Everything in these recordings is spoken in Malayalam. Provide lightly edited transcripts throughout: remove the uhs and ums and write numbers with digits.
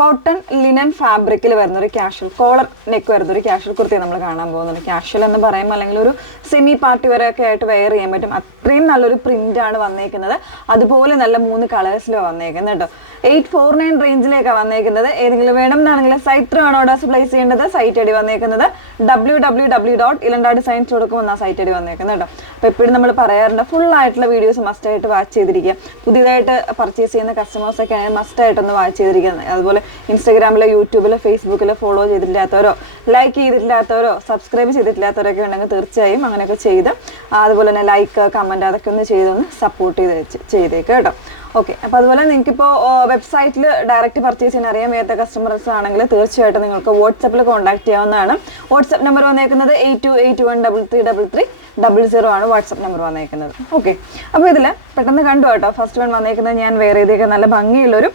കോട്ടൺ ലിനൻ ഫാബ്രിക്കിൽ വരുന്നൊരു കാഷ്വൽ കോളർ നെക്ക് വരുന്നൊരു കാഷ്വൽ കുർത്തി നമ്മൾ കാണാൻ പോകുന്നത്. കാഷ്വൽ എന്ന് പറയുമ്പോൾ അല്ലെങ്കിൽ ഒരു സെമി പാർട്ടി വരെയൊക്കെ ആയിട്ട് വെയർ ചെയ്യാൻ പറ്റും. അത്രയും നല്ലൊരു പ്രിൻ്റാണ് വന്നേക്കുന്നത്. അതുപോലെ നല്ല 3 കളേഴ്സിലാണ് വന്നേക്കുന്നത് കേട്ടോ. 849 റേഞ്ചിലേക്കാണ് വന്നേക്കുന്നത്. ഏതെങ്കിലും വേണം എന്നാണെങ്കിൽ സൈറ്റ് ത്രൂ ആണ് ഓർഡേഴ്സ് പ്ലേസ് ചെയ്യേണ്ടത്. സൈറ്റ് ഐ ഡി വന്നേക്കുന്നത് www.ilandadesigns.com എന്ന സൈറ്റ് ഐ ഡി വന്നേക്കുന്നത് കേട്ടോ. അപ്പോൾ എപ്പോഴും നമ്മൾ പറയാറുണ്ട് ഫുൾ ആയിട്ടുള്ള വീഡിയോസ് മസ്റ്റായിട്ട് വാച്ച് ചെയ്തിരിക്കുക. പുതിയതായിട്ട് പർച്ചേസ് ചെയ്യുന്ന കസ്റ്റമേഴ്സൊക്കെ ആണെങ്കിൽ മസ്റ്റായിട്ടൊന്ന് വാച്ച് ചെയ്തിരിക്കുന്നത്. അതുപോലെ ഇൻസ്റ്റാഗ്രാമിലോ യൂട്യൂബിലോ ഫേസ്ബുക്കിലോ ഫോളോ ചെയ്തിട്ടില്ലാത്തവരോ ലൈക്ക് ചെയ്തിട്ടില്ലാത്തവരോ സബ്സ്ക്രൈബ് ചെയ്തിട്ടില്ലാത്തവരൊക്കെ ഉണ്ടെങ്കിൽ തീർച്ചയായും അങ്ങനെയൊക്കെ ചെയ്ത് അതുപോലെ തന്നെ ലൈക്ക് കമൻറ്റ് അതൊക്കെ ഒന്ന് ചെയ്തൊന്ന് സപ്പോർട്ട് ചെയ്തേക്കുക കേട്ടോ. ഓക്കെ, അപ്പോൾ അതുപോലെ നിങ്ങൾക്കിപ്പോൾ വെബ്സൈറ്റിൽ ഡയറക്റ്റ് പർച്ചേസ് ചെയ്യാൻ അറിയാം ഏത്ത കസ്റ്റമേഴ്സ് ആണെങ്കിൽ തീർച്ചയായിട്ടും നിങ്ങൾക്ക് വാട്സപ്പിൽ കോൺടാക്ട് ചെയ്യാവുന്നതാണ്. വാട്സപ്പ് നമ്പർ വന്നേക്കുന്നത് 8281333300 ആണ് വാട്സപ്പ് നമ്പർ വന്നേക്കുന്നത്. ഓക്കെ, അപ്പോൾ ഇതിൽ പെട്ടെന്ന് കണ്ടു കേട്ടോ. ഫസ്റ്റ് വൺ വന്നേക്കുന്നത് ഞാൻ വേറെ ചെയ്തേക്കുക നല്ല ഭംഗിയുള്ളൊരു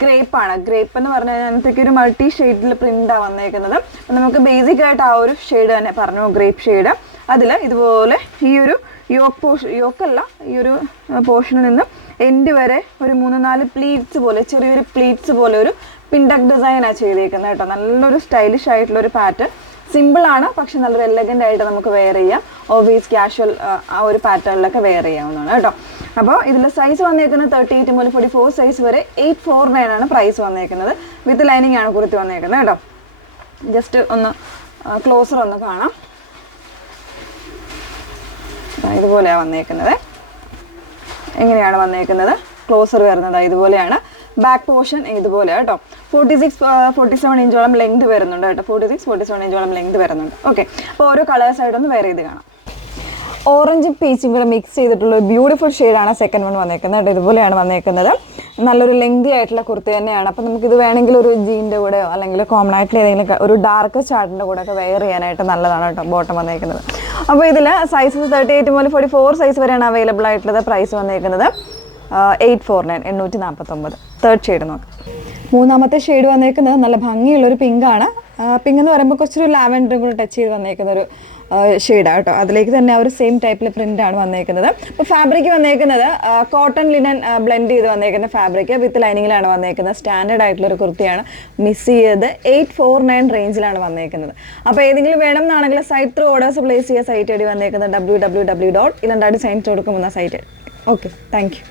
ഗ്രേപ്പാണ്. ഗ്രേപ്പ് എന്ന് പറഞ്ഞു കഴിഞ്ഞാൽ അതിനകത്തേക്ക് ഒരു മൾട്ടി ഷെയ്ഡിൽ പ്രിൻ്റാണ് വന്നേക്കുന്നത്. അപ്പം നമുക്ക് ബേസിക് ആയിട്ട് ആ ഒരു ഷെയ്ഡ് തന്നെ പറഞ്ഞു, ഗ്രേപ്പ് ഷെയ്ഡ്. അതിൽ ഇതുപോലെ ഈ ഒരു യോക്കല്ല ഈ ഒരു പോർഷനിൽ നിന്ന് എൻഡ് വരെ ഒരു 3-4 പ്ലീറ്റ്സ് പോലെ ചെറിയൊരു പ്ലീറ്റ്സ് പോലെ ഒരു പിൻഡക് ഡിസൈനാണ് ചെയ്തേക്കുന്നത് കേട്ടോ. നല്ലൊരു സ്റ്റൈലിഷ് ആയിട്ടുള്ളൊരു പാറ്റേൺ. സിമ്പിളാണ്, പക്ഷെ നല്ലൊരു എലഗൻ്റ് ആയിട്ട് നമുക്ക് വെയർ ചെയ്യാം. ഓബിയസ് കാഷ്വൽ ആ ഒരു പാറ്റേണിലൊക്കെ വെയർ ചെയ്യാവുന്നതാണ് കേട്ടോ. അപ്പോൾ ഇതിൽ സൈസ് വന്നേക്കുന്നത് 38 മുതൽ 44 സൈസ് വരെ 849 ആണ് പ്രൈസ് വന്നേക്കുന്നത്. വിത്ത് ലൈനിങ് ആണ് കുർത്തി വന്നേക്കുന്നത് കേട്ടോ. ജസ്റ്റ് ഒന്ന് ക്ലോസർ ഒന്ന് കാണാം. ഇതുപോലെയാണ് വന്നേക്കുന്നത്. എങ്ങനെയാണ് വന്നേക്കുന്നത്? ക്ലോസർ വരുന്നത് ഇതുപോലെയാണ്. ബാക്ക് പോർഷൻ ഇതുപോലെ കേട്ടോ. 46-47 ഇഞ്ചോളം ലെങ്ത് വരുന്നുണ്ട് കേട്ടോ. 46-47 ഇഞ്ചോളം ലെങ്ത് വരുന്നുണ്ട്. ഓക്കെ, അപ്പോൾ ഓരോ കളേഴ്സായിട്ടൊന്ന് വെയർ ചെയ്ത് കാണാം. ഓറഞ്ചും പീച്ചും കൂടെ മിക്സ് ചെയ്തിട്ടുള്ള ഒരു ബ്യൂട്ടിഫുൾ ഷെയ്ഡാണ് സെക്കൻഡ് വൺ വന്നേക്കുന്നത് കേട്ടോ. ഇതുപോലെയാണ് വന്നേക്കുന്നത്. നല്ലൊരു ലെങ്തി ആയിട്ടുള്ള കുർത്തി തന്നെയാണ്. അപ്പോൾ നമുക്കിത് വേണമെങ്കിൽ ഒരു ജീൻ്റെ കൂടെയോ അല്ലെങ്കിൽ കോമൺ ആയിട്ടുള്ള ഏതെങ്കിലും ഒരു ഡാർക്ക് ചാർട്ടിൻ്റെ കൂടെ ഒക്കെ വെയർ ചെയ്യാനായിട്ട് നല്ലതാണ് കേട്ടോ ബോട്ടം വന്നേക്കുന്നത്. അപ്പോൾ ഇതിൽ സൈസസ് 38 മുതൽ 44 സൈസ് വരെയാണ് അവൈലബിൾ ആയിട്ടുള്ളത്. പ്രൈസ് വന്നേക്കുന്നത് 849 849. തേർഡ് ഷെയ്ഡ് നോക്കാം. മൂന്നാമത്തെ ഷെയ്ഡ് വന്നേക്കുന്നത് നല്ല ഭംഗിയുള്ളൊരു പിങ്കാണ്. പിങ്ക് എന്ന് പറയുമ്പോൾ കുറച്ചൊരു ലാവൻഡറും കൂടെ ടച്ച് ചെയ്ത് വന്നേക്കുന്ന ഒരു ഷെയ്ഡാണ് കേട്ടോ. അതിലേക്ക് തന്നെ ആ ഒരു സെയിം ടൈപ്പിൽ പ്രിൻ്റാണ് വന്നേക്കുന്നത്. അപ്പോൾ ഫാബ്രിക് വന്നേക്കുന്നത് കോട്ടൺ ലിനൻ ബ്ലെൻഡ് ചെയ്ത് വന്നേക്കുന്ന ഫാബ്രിക് വിത്ത് ലൈനിങ്ങിലാണ് വന്നേക്കുന്നത്. സ്റ്റാൻഡേർഡ് ആയിട്ടുള്ളൊരു കുർത്തിയാണ്. മിസ് ചെയ്ത് 849 റേഞ്ചിലാണ് വന്നേക്കുന്നത്. അപ്പോൾ ഏതെങ്കിലും വേണം എന്നാണെങ്കിൽ സൈറ്റ് ത്രൂ ഓർഡേഴ്സ് പ്ലേസ് ചെയ്യുക. സൈറ്റ് ഐ ഡി വന്നേക്കുന്നത് www.ilandadesigns.com എന്ന സൈറ്റ്. Okay, thank you.